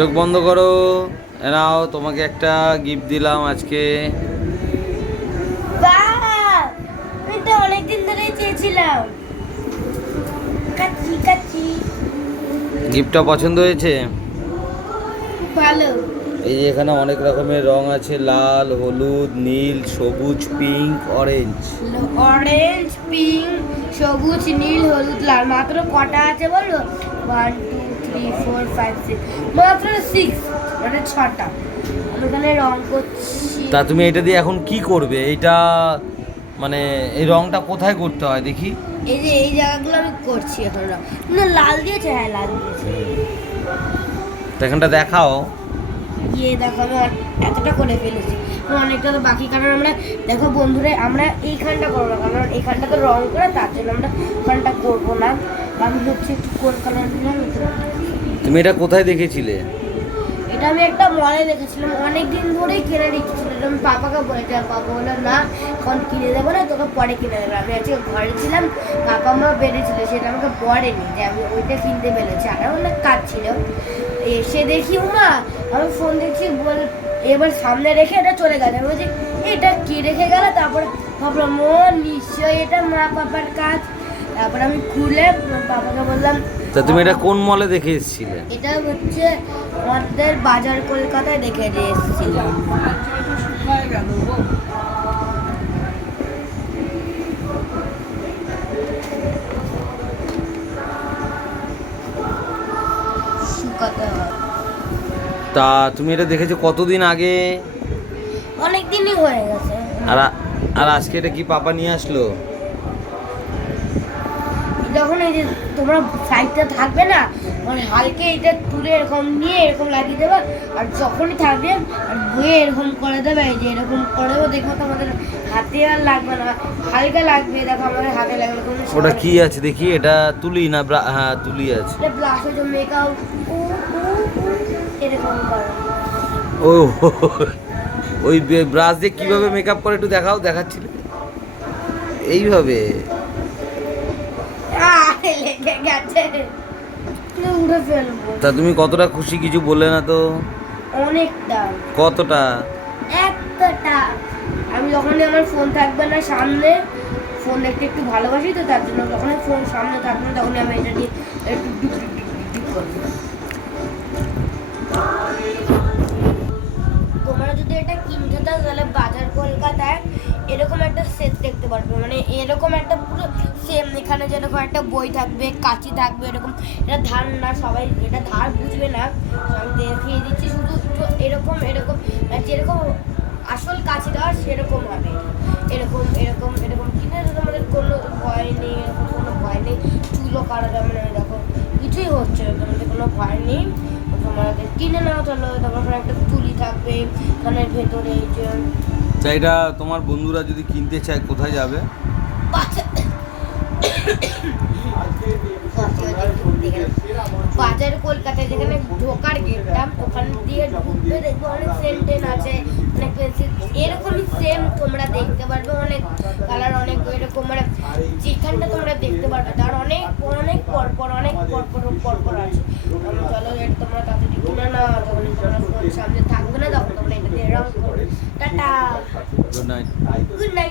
চোখ বন্ধ করো। নাও, তোমাকে একটা গিফট দিলাম আজকে। আমি তো অনেকদিন ধরে চেয়েছিলাম। কাচ্চি কাচ্চি। গিফটটা পছন্দ হয়েছে? ভালো। এই যে এখানে অনেক রকমের রং আছে, লাল, হলুদ, নীল, সবুজ, পিঙ্ক, অরেঞ্জ। অরেঞ্জ, পিঙ্ক, সবুজ, নীল, হলুদ, লাল। মাত্র কটা আছে বলো? 1 2 3 4 5 6, মাত্র 6, মানে 6টা। আমি এখানে রং করছি। তা তুমি এটা দিয়ে এখন কি করবে? এইটা মানে এই রংটা কোথায় করতে হয় দেখি? এই যে এই জায়গাগুলো আমি করছি এখন রং। না, লাল দিয়েছে, হ্যাঁ লাল দিয়েছে। তো এখানটা দেখাও। দেখো আমি এতটা করে ফেলেছি, অনেকটা তো বাকি। কারণ আমরা দেখো বন্ধুরা, আমরা এইখানটা করবো না, কারণ এইখানটা তো রং করে, তার জন্য আমরা ওখানটা করবো না। আমি হচ্ছে একটু কোন কালার নিলাম। তুমি এটা কোথায় দেখেছিলে? এটা আমি একটা মলে দেখেছিলাম, অনেক দিন ধরেই কিনে রেখেছিল। আমি পাপাকে বলেছিলাম, পাপা বললো না এখন কিনে দেবো না, তোকে পরে কিনে দেবো। আমি আজকে ঘরে ছিলাম, পাপা মা বেরিয়েছিল, সেটা আমাকে পড়েনি যে আমি ওইটা কিনতে পেরেছি। আর অনেক কাজ ছিল। এসে দেখি মা, আমি ফোন দেখছি, এবার সামনে রেখে এটা চলে গেছে। আমি বলছি এটা কি রেখে গেল? তারপরে ভাবলাম নিশ্চয়ই এটা মা পাপার কাজ। তারপর আমি খুলে পাপাকে বললাম। তা তুমি এটা কোন মলে দেখে এসেছিলে? এটা হচ্ছে আমাদের বাজার কলকাতায় দেখে এসেছিলাম। শুকাতে হয়। তা তুমি এটা দেখেছো কতদিন আগে? অনেক দিনই হয়ে গেছে। আর আর আজকে এটা কি পাপা নিয়ে আসলো? যখন এই যে তোমরা সাইডটা থাকবে না, মানে হালকা এটা তুলে এরকম নিয়ে এরকম লাগিয়ে দেবে, আর যখনই থাকবে আর বয়ে এরকম করে দেবে। এই যে এরকম করে দেবো, দেখো তোমাদের হাতে আর লাগবে না, হালকা লাগবে। দেখো আমাদের হাতে লাগবে। ওটা কি আছে দেখি? এটা তুলি না? হ্যাঁ, তুলি আছে। এটা ব্লাশে যে মেকআপ এরকম করে। ও ওই ব্রাশ দিয়ে কিভাবে মেকআপ করে একটু দেখাও, দেখাচ্ছিলে এইভাবে? লেগে গেছে, উড়ে ফেলবো। তা তুমি কতটা খুশি কিছু বললে না তো? অনেকটা। কতটা? এতটা। আমি যখনই আমার ফোন থাকবে না সামনে, ফোন দেখতে একটু ভালোবাসি, তো তার জন্য যখনই ফোন সামনে থাকবে না, তখনই আমি এটা নিয়ে একটু ডুব ডুব ডুব ডুব করবো। তোমরা যদি এটা কিনতে চাও তাহলে বাজার কলকাতায় এরকম একটা সেট দেখতে পারবে, মানে এরকম একটা পুরো সেম। এখানে যেরকম একটা বই থাকবে, কাঁচি থাকবে, এরকম। এটা ধার না, সবাই এটা ধার বুঝবে না, আমি দেখিয়ে দিচ্ছি। শুধু একটু এরকম এরকম, যেরকম আসল কাঁচি দেওয়া সেরকম হবে। এরকম এরকম এরকম কিনে তোমাদের কোনো ভয় নেই, এরকম কোনো ভয় নেই। চুলও কাটা যাবে না, দেখো কিছুই হচ্ছে না, তোমাদের কোনো ভয় নেই। তোমাদের কিনে নাও চলো। তারপর একটা তুলি থাকবে কানের ভেতরে। এই যে এটা তোমার বন্ধুরা যদি কিনতে চায় কোথায় যাবে? বাজার কলকাতায় যেখানে ঢোকার গেটটা, ওখান দিয়ে ঢুকবে, দেখবে অনেক সেন্টেন আছে, অনেক পেন্সিল, এরকমই সেম তোমরা দেখতে পারবে। অনেক কালার, অনেক এরকম, মানে যেখানটা তোমরা দেখতে পারবে তার অনেক অনেক পরপর, অনেক পরপর আছে। চলো এটা তোমরা তাড়াতাড়ি কিনে না, যখন তোমরা ফোন সামনে থাকবে না, তখন তোমরা এটা দিয়ে রং করো। Tata, good night. Good night.